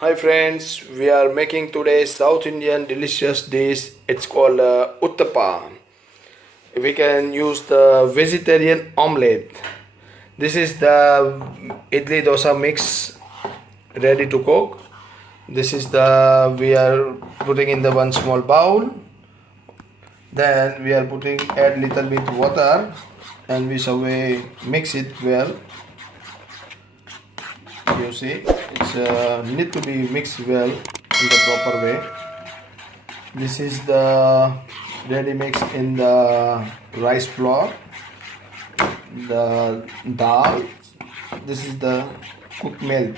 Hi friends, we are making today South Indian delicious dish. It's called Uttapa. We can use the vegetarian omelette. This is the idli dosa mix ready to cook. This is the we are putting in the one small bowl. Then we are putting add little bit water and we mix it well. You see, it's need to be mixed well in the proper way. This is the ready mix in the rice flour, the dal. This is the cooked milk.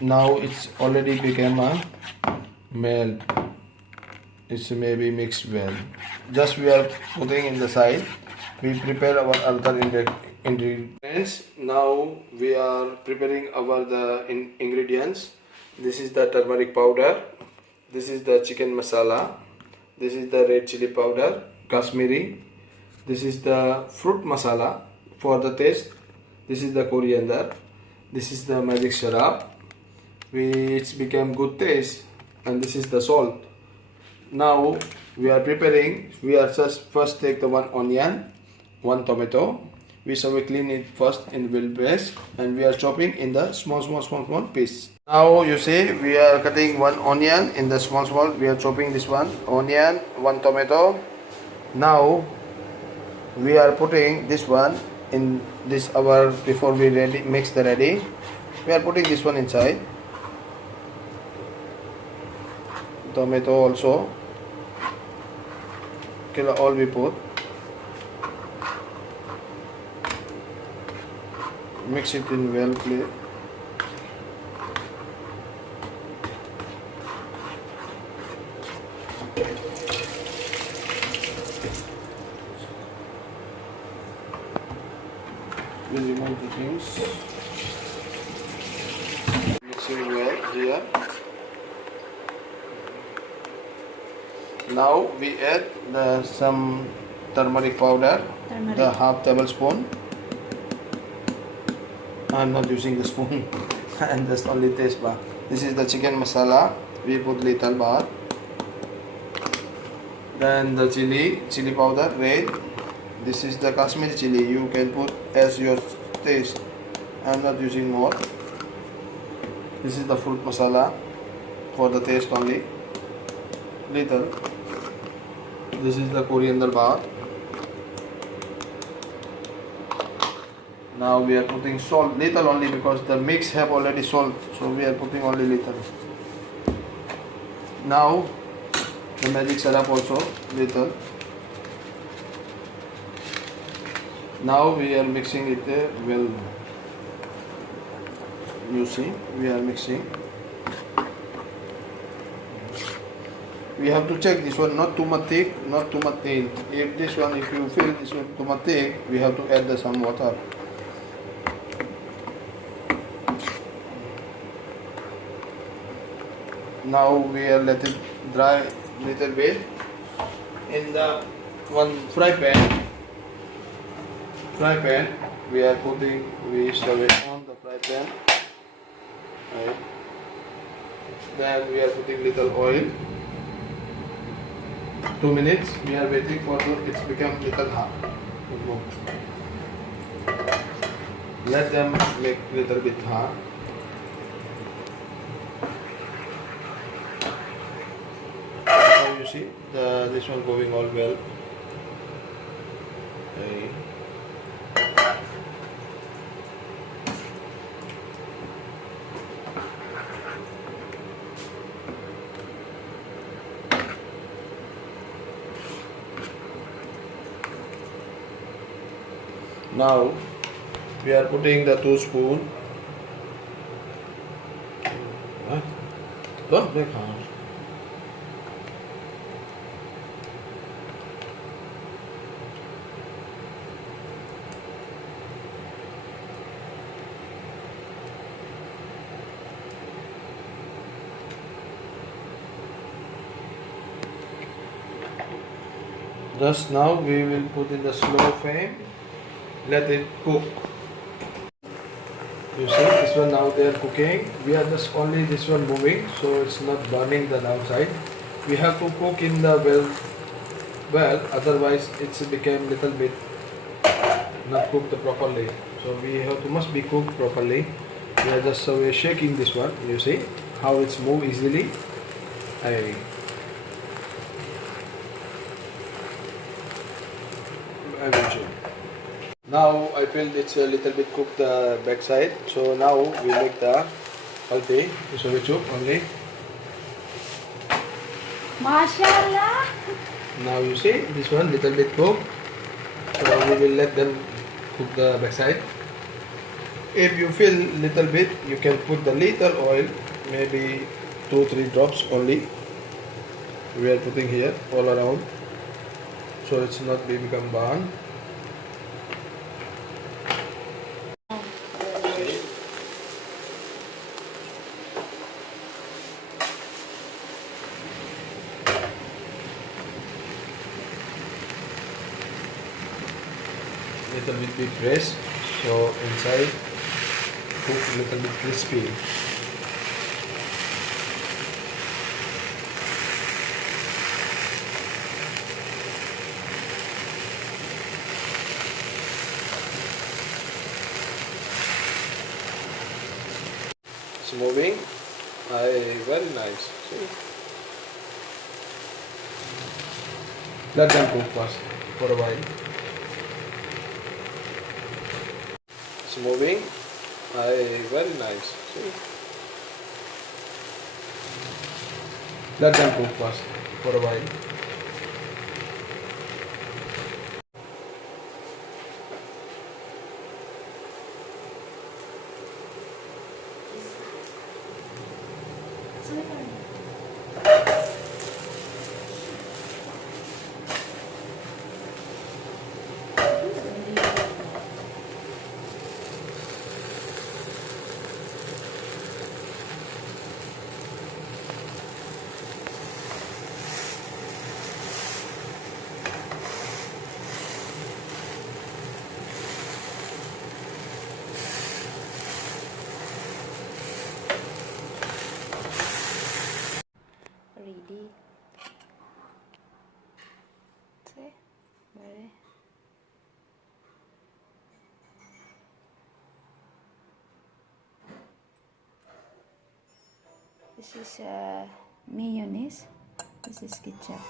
Now it's already become a melt. It's maybe mixed well. Just we are putting in the side. We prepare our other ingredients. Now we are preparing our ingredients. This is the turmeric powder. This is the chicken masala. This is the red chili powder, Kashmiri. This is the fruit masala for the taste. This is the coriander. This is the magic syrup, which became good taste. And this is the salt. Now we are preparing. We are just first take the one onion, one tomato. We clean it first in well paste and we are chopping in the small piece. Now you see we are cutting one onion in the small. We are chopping this one onion, one tomato. Now we are putting this one in this our before we ready mix the ready. We are putting this one inside. Tomato also. All we put. Mix it in well clear. We remove the things. Mixing well here. Now we add some turmeric powder, the half tablespoon. I am not using the spoon and just only taste bar. This is the chicken masala. We put little bar. Then the chili powder red. This is the Kashmiri chili. You can put as your taste. I am not using more. This is the fruit masala for the taste only. Little. This is the coriander bar. Now we are putting salt, little only because the mix have already salt, so we are putting only little. Now the magic syrup also little. Now we are mixing it well. You see, we are mixing. We have to check this one, not too much thick, not too much thin. If this one, if you feel this one too much thick, we have to add some water. Now we are let it dry little bit in the one fry pan. We are putting, we serve it on the fry pan. Right. Then we are putting little oil. 2 minutes. We are waiting for it's become little hot. Let them make little bit hot. You see this one going all well. Okay. Now we are putting the 2 spoon. Don't make hard. Just now we will put in the slow flame, let it cook. You see, this one now they are cooking. We are just only this one moving, so it's not burning the outside. We have to cook in the well. Otherwise it's became little bit not cooked properly. So we have to must be cooked properly. We are just we're shaking this one. You see how it's move easily. I I will show. Now I feel it's a little bit cooked the backside. So now we make the halti. So we chop only. Mashallah. Now you see this one little bit cooked. So we will let them cook the backside. If you feel little bit, you can put the little oil, maybe 2-3 drops only. We are putting here all around, so it's not be become burn. See? Little bit press, so inside cook little bit crispy. It's moving. Very nice. See? Let them cook first for a while. It's moving. Very nice. See? Let them cook first for a while. Ready. See? Very. This is mayonnaise. This is ketchup.